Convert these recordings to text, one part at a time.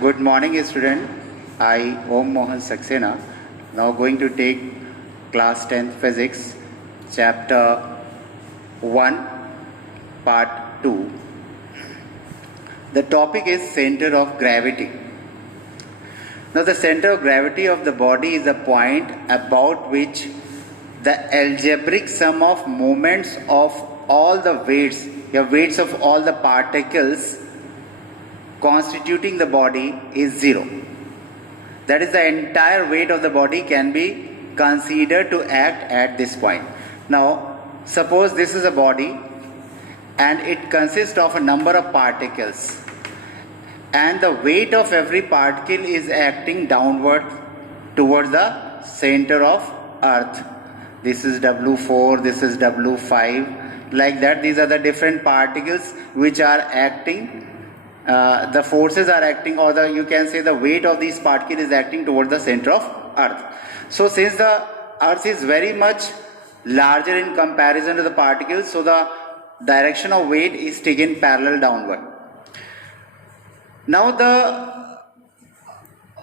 Good morning, student. I, Om Mohan Saxena, now going to take class 10th physics, chapter 1, part 2. The topic is center of gravity. Now, the center of gravity of the body is a point about which the algebraic sum of moments of all the weights, weights of all the particles constituting the body is 0. That is, the entire weight of the body can be considered to act at this point. Now, suppose this is a body and it consists of a number of particles, and the weight of every particle is acting downward towards the center of earth. This is W4, this is W5, like that. These are the different particles which are acting. The forces are acting, or you can say the weight of these particles is acting towards the center of earth. So since the earth is very much larger in comparison to the particles, so the direction of weight is taken parallel downward. Now the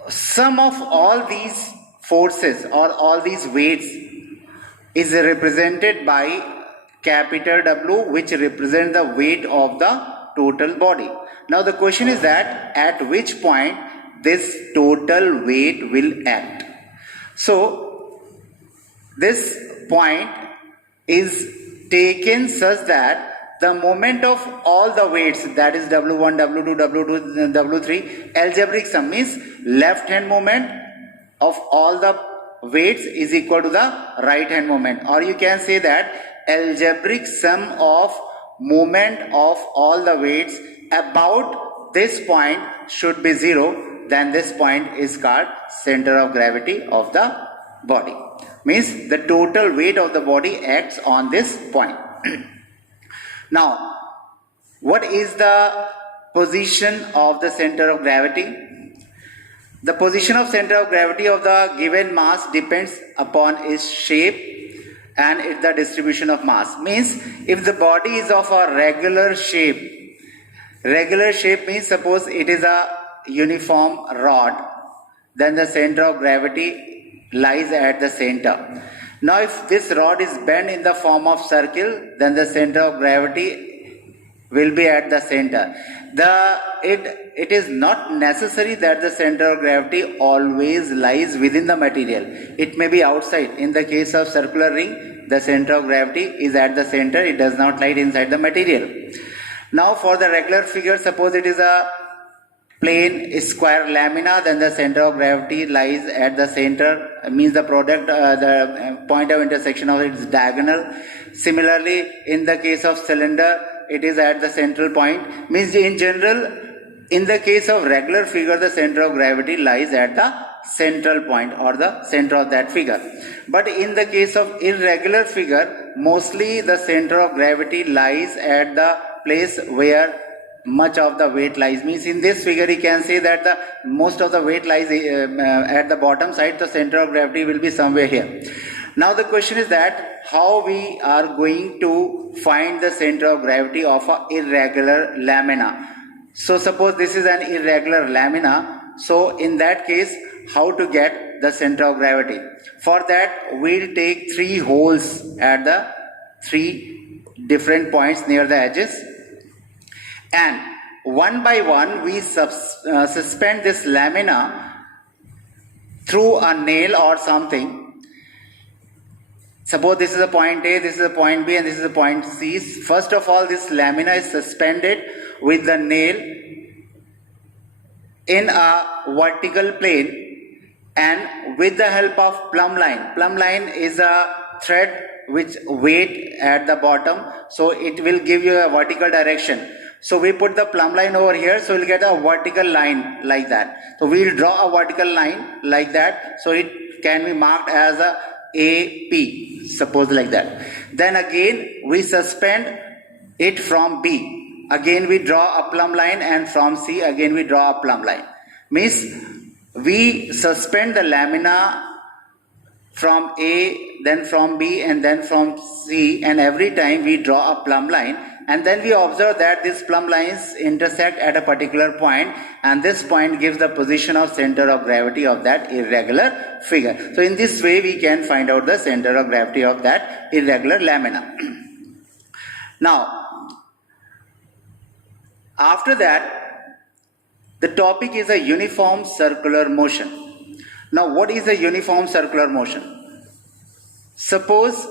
sum of all these forces or all these weights is represented by capital W, which represents the weight of the total body. Now the question is that at which point this total weight will act. So this point is taken such that the moment of all the weights, that is W1, W2, W2, W3, algebraic sum means left hand moment of all the weights is equal to the right hand moment, or you can say that algebraic sum of moment of all the weights about this point should be 0, then this point is called center of gravity of the body. Means the total weight of the body acts on this point. Now, what is the position of the center of gravity? The position of center of gravity of the given mass depends upon its shape and the distribution of mass. Means if the body is of a regular shape means suppose it is a uniform rod, then the center of gravity lies at the center. Now if this rod is bent in the form of circle, then the center of gravity will be at the center. It is not necessary that the center of gravity always lies within the material. It may be outside. In the case of circular ring, the center of gravity is at the center. It does not lie inside the material. Now for the regular figure, suppose it is a plain square lamina, then the center of gravity lies at the center, means the the point of intersection of it is diagonal. Similarly, in the case of cylinder, it is at the central point. Means in general, in the case of regular figure, the center of gravity lies at the central point or the center of that figure. But in the case of irregular figure, mostly the center of gravity lies at the place where much of the weight lies. Means in this figure you can say that the most of the weight lies at the bottom side. The center of gravity will be somewhere here. Now the question is that how we are going to find the center of gravity of a irregular lamina. So suppose this is an irregular lamina. So in that case, how to get the center of gravity? For that, we'll take 3 holes at the 3 different points near the edges, and one by one we suspend this lamina through a nail or something. Suppose this is a point A, this is a point B, and this is a point C. First of all, this lamina is suspended with the nail in a vertical plane, and with the help of plumb line. Plumb line is a thread which weight at the bottom, so it will give you a vertical direction. So we put the plumb line over here, so we'll get a vertical line like that. So we'll draw a vertical line like that, so it can be marked as a AP, suppose like that. Then again we suspend it from B. Again we draw a plumb line, and from C again we draw a plumb line. Means we suspend the lamina from A, then from B, and then from C, and every time we draw a plumb line, and then we observe that these plumb lines intersect at a particular point, and this point gives the position of center of gravity of that irregular figure. So in this way we can find out the center of gravity of that irregular lamina. Now after that, the topic is a uniform circular motion. Now what is a uniform circular motion? Suppose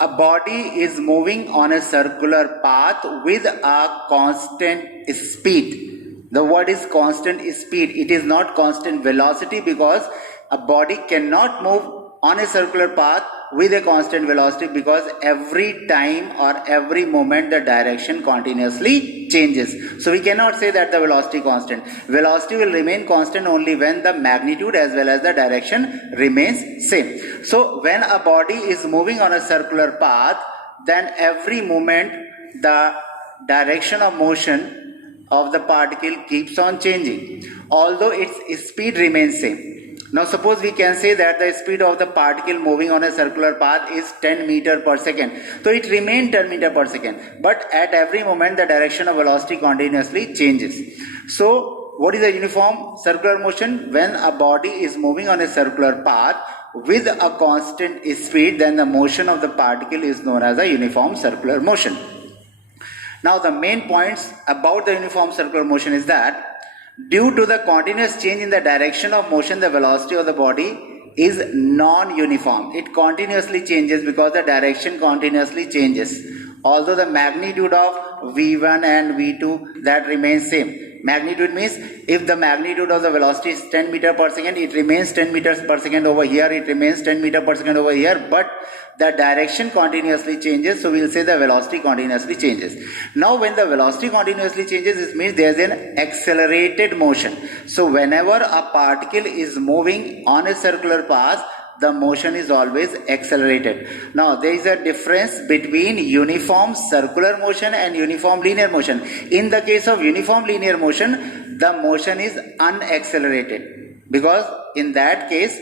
a body is moving on a circular path with a constant speed. The word is constant speed. It is not constant velocity, because a body cannot move on a circular path with a constant velocity, because every time or every moment the direction continuously changes. So we cannot say that the velocity constant. Velocity will remain constant only when the magnitude as well as the direction remains same. So when a body is moving on a circular path, then every moment the direction of motion of the particle keeps on changing, although its speed remains same. Now suppose we can say that the speed of the particle moving on a circular path is 10 meter per second. So it remains 10 meter per second. But at every moment the direction of velocity continuously changes. So what is a uniform circular motion? When a body is moving on a circular path with a constant speed, then the motion of the particle is known as a uniform circular motion. Now the main points about the uniform circular motion is that due to the continuous change in the direction of motion, the velocity of the body is non-uniform. It continuously changes because the direction continuously changes. Although the magnitude of V1 and V2 that remains same. Magnitude means if the magnitude of the velocity is 10 meter per second, it remains 10 meters per second over here, it remains 10 meter per second over here, but the direction continuously changes, so we will say the velocity continuously changes. Now when the velocity continuously changes, it means there is an accelerated motion. So whenever a particle is moving on a circular path, the motion is always accelerated. Now there is a difference between uniform circular motion and uniform linear motion. In the case of uniform linear motion, the motion is unaccelerated, because in that case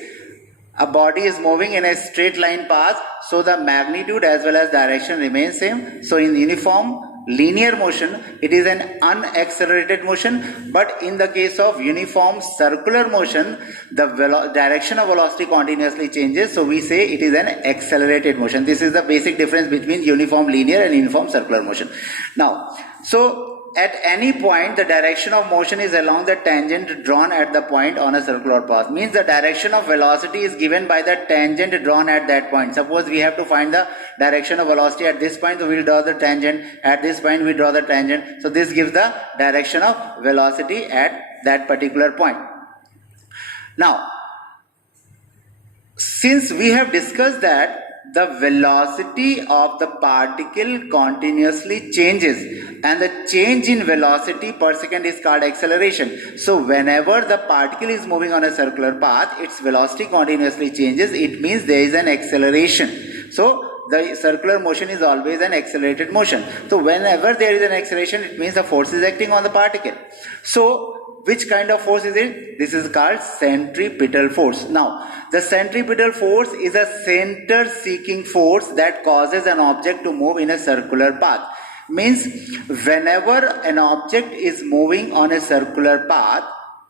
a body is moving in a straight line path, so the magnitude as well as direction remains same. So in uniform linear motion, it is an unaccelerated motion, but in the case of uniform circular motion, the direction of velocity continuously changes, so we say it is an accelerated motion. This is the basic difference between uniform linear and uniform circular motion. Now, so at any point the direction of motion is along the tangent drawn at the point on a circular path. Means the direction of velocity is given by the tangent drawn at that point. Suppose we have to find the direction of velocity at this point, so we will draw the tangent. At this point we draw the tangent. So this gives the direction of velocity at that particular point. Now, since we have discussed that the velocity of the particle continuously changes, and the change in velocity per second is called acceleration. So whenever the particle is moving on a circular path, its velocity continuously changes. It means there is an acceleration. So the circular motion is always an accelerated motion. So whenever there is an acceleration, it means the force is acting on the particle. So which kind of force is it? This is called centripetal force. Now, the centripetal force is a center-seeking force that causes an object to move in a circular path. Means whenever an object is moving on a circular path,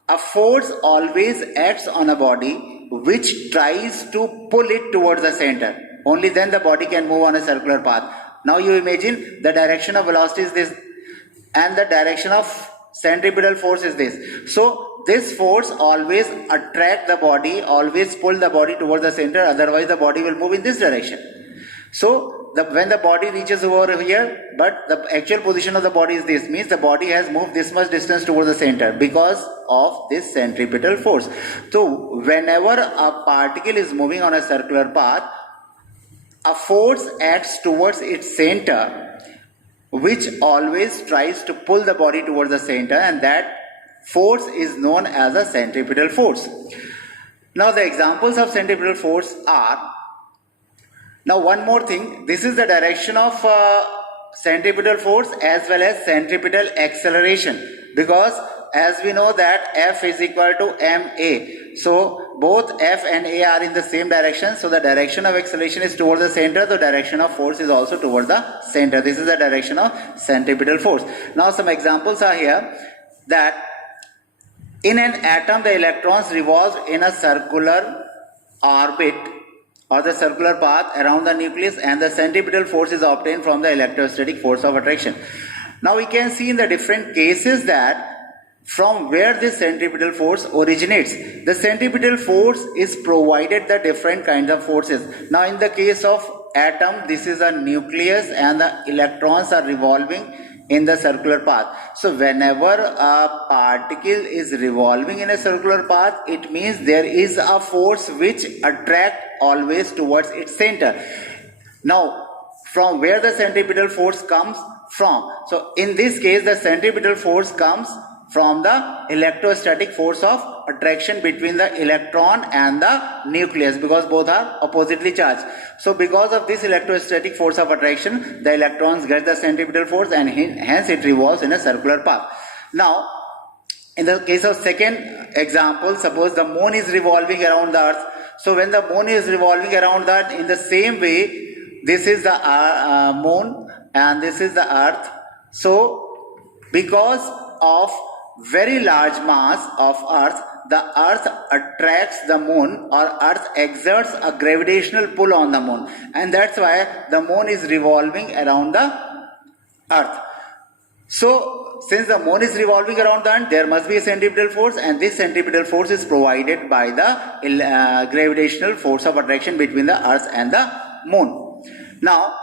a force always acts on a body which tries to pull it towards the center. Only then the body can move on a circular path. Now you imagine the direction of velocity is this, and the direction of centripetal force is this. So this force always attract the body, always pull the body towards the center, otherwise the body will move in this direction. So when the body reaches over here, but the actual position of the body is this, means the body has moved this much distance towards the center because of this centripetal force. So whenever a particle is moving on a circular path, a force acts towards its center, which always tries to pull the body towards the center, and that force is known as a centripetal force. Now the examples of centripetal force are, now one more thing, this is the direction of centripetal force as well as centripetal acceleration, because as we know that F is equal to ma, so both F and A are in the same direction, so the direction of acceleration is towards the center, the direction of force is also towards the center. This is the direction of centripetal force. Now some examples are here, that in an atom the electrons revolve in a circular orbit or the circular path around the nucleus, and the centripetal force is obtained from the electrostatic force of attraction. Now we can see in the different cases that from where this centripetal force originates. The centripetal force is provided the different kinds of forces. Now in the case of atom, this is a nucleus and the electrons are revolving in the circular path. So whenever a particle is revolving in a circular path, it means there is a force which attracts always towards its center. Now from where the centripetal force comes from? So in this case the centripetal force comes from the electrostatic force of attraction between the electron and the nucleus, because both are oppositely charged. So because of this electrostatic force of attraction, the electrons get the centripetal force and hence it revolves in a circular path. Now in the case of second example, suppose the moon is revolving around the earth. So when the moon is revolving around the earth, in the same way, this is the moon and this is the earth. So because of very large mass of earth, the earth attracts the moon, or earth exerts a gravitational pull on the moon, and that's why the moon is revolving around the earth. So since the moon is revolving around the earth, there must be a centripetal force, and this centripetal force is provided by the gravitational force of attraction between the earth and the moon. Now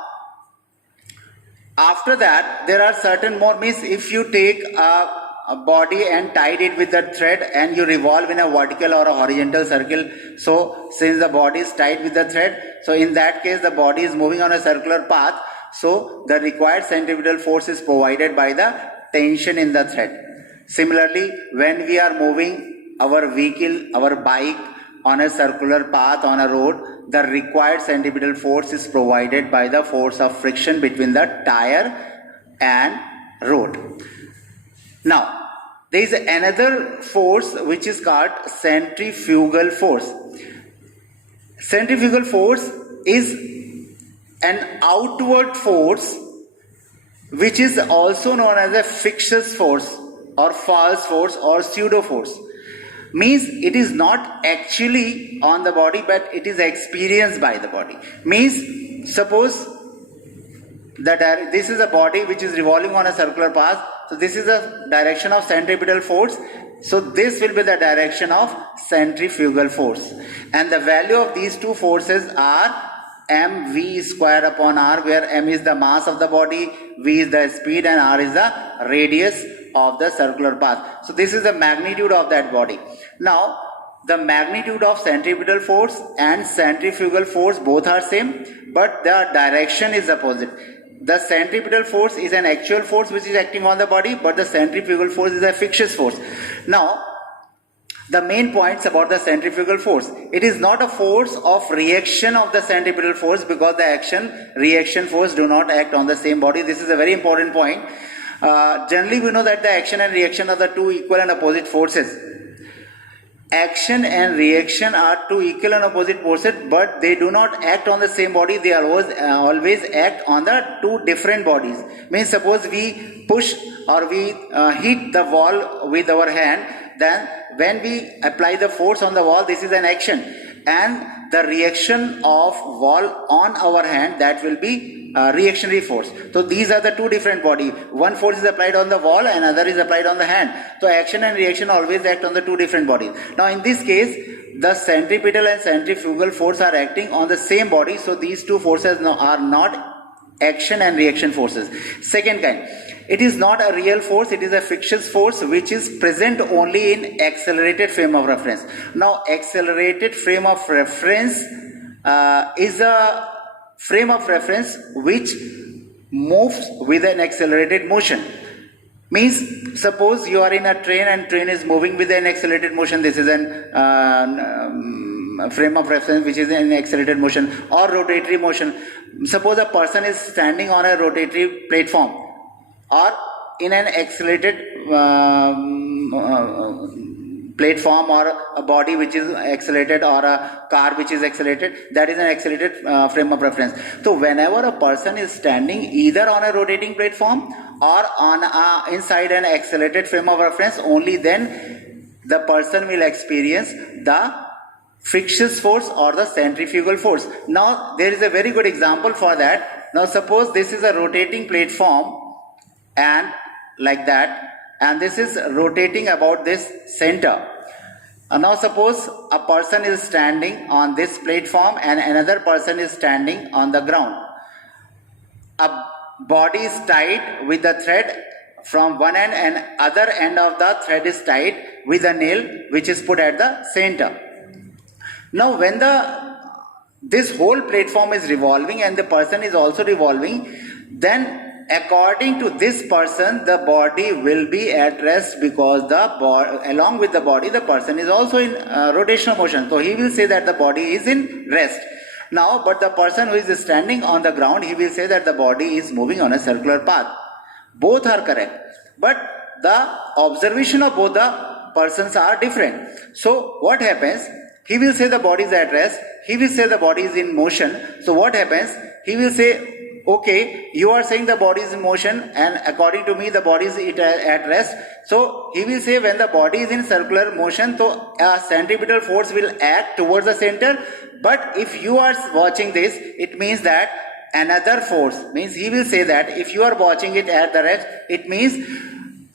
after that there are certain more, means if you take a body and tied it with a thread and you revolve in a vertical or a horizontal circle. So since the body is tied with the thread, so in that case the body is moving on a circular path, so the required centripetal force is provided by the tension in the thread. Similarly, when we are moving our vehicle, our bike on a circular path on a road, the required centripetal force is provided by the force of friction between the tire and road. Now, there is another force which is called centrifugal force. Centrifugal force is an outward force which is also known as a fictitious force or false force or pseudo force. Means it is not actually on the body, but it is experienced by the body. Means suppose that this is a body which is revolving on a circular path. So this is the direction of centripetal force. So this will be the direction of centrifugal force. And the value of these two forces are mv square upon r, where m is the mass of the body, v is the speed, and r is the radius of the circular path. So this is the magnitude of that body. Now the magnitude of centripetal force and centrifugal force both are same, but the direction is opposite. The centripetal force is an actual force which is acting on the body, but the centrifugal force is a fictitious force. Now, the main points about the centrifugal force. It is not a force of reaction of the centripetal force, because the action-reaction force do not act on the same body. This is a very important point. Generally, we know that the action and reaction are the two equal and opposite forces. Action and reaction are two equal and opposite forces, but they do not act on the same body. They always act on the two different bodies. Means suppose we push or we hit the wall with our hand, then when we apply the force on the wall, this is an action, and the reaction of wall on our hand, that will be reactionary force. So these are the two different bodies. One force is applied on the wall and other is applied on the hand. So action and reaction always act on the two different bodies. Now in this case, the centripetal and centrifugal force are acting on the same body. So these two forces are not action and reaction forces. Second kind, it is not a real force, it is a fictitious force which is present only in accelerated frame of reference. Now accelerated frame of reference is a frame of reference which moves with an accelerated motion. Means suppose you are in a train and train is moving with an accelerated motion. This is an frame of reference which is in accelerated motion, or rotatory motion. Suppose a person is standing on a rotatory platform or in an accelerated platform or a body which is accelerated or a car which is accelerated, that is an accelerated frame of reference. So whenever a person is standing either on a rotating platform or on inside an accelerated frame of reference, only then the person will experience the frictious force or the centrifugal force. Now there is a very good example for that. Now suppose this is a rotating platform and like that, and this is rotating about this center. Now suppose a person is standing on this platform and another person is standing on the ground. A body is tied with the thread from one end and other end of the thread is tied with a nail which is put at the center. Now when this whole platform is revolving and the person is also revolving, then according to this person the body will be at rest, because along with the body the person is also in rotational motion. So he will say that the body is in rest. Now but the person who is standing on the ground, he will say that the body is moving on a circular path. Both are correct, but the observation of both the persons are different. So what happens? He will say the body is at rest, he will say the body is in motion. So what happens? He will say, okay, you are saying the body is in motion and according to me the body is at rest. So he will say when the body is in circular motion, so a centripetal force will act towards the center. But if you are watching this, it means that another force, means he will say that if you are watching it at the rest, it means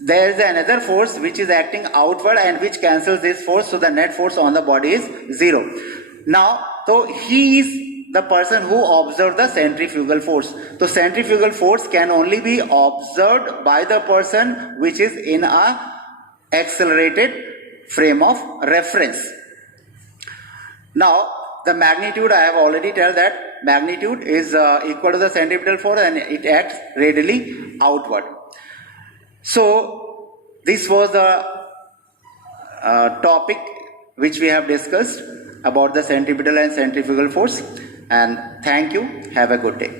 there is another force which is acting outward and which cancels this force, so the net force on the body is 0. Now, so he is the person who observed the centrifugal force. So centrifugal force can only be observed by the person which is in a accelerated frame of reference. Now, the magnitude, I have already told that magnitude is equal to the centripetal force and it acts radially outward. So this was the topic which we have discussed about the centripetal and centrifugal force, and thank you. Have a good day.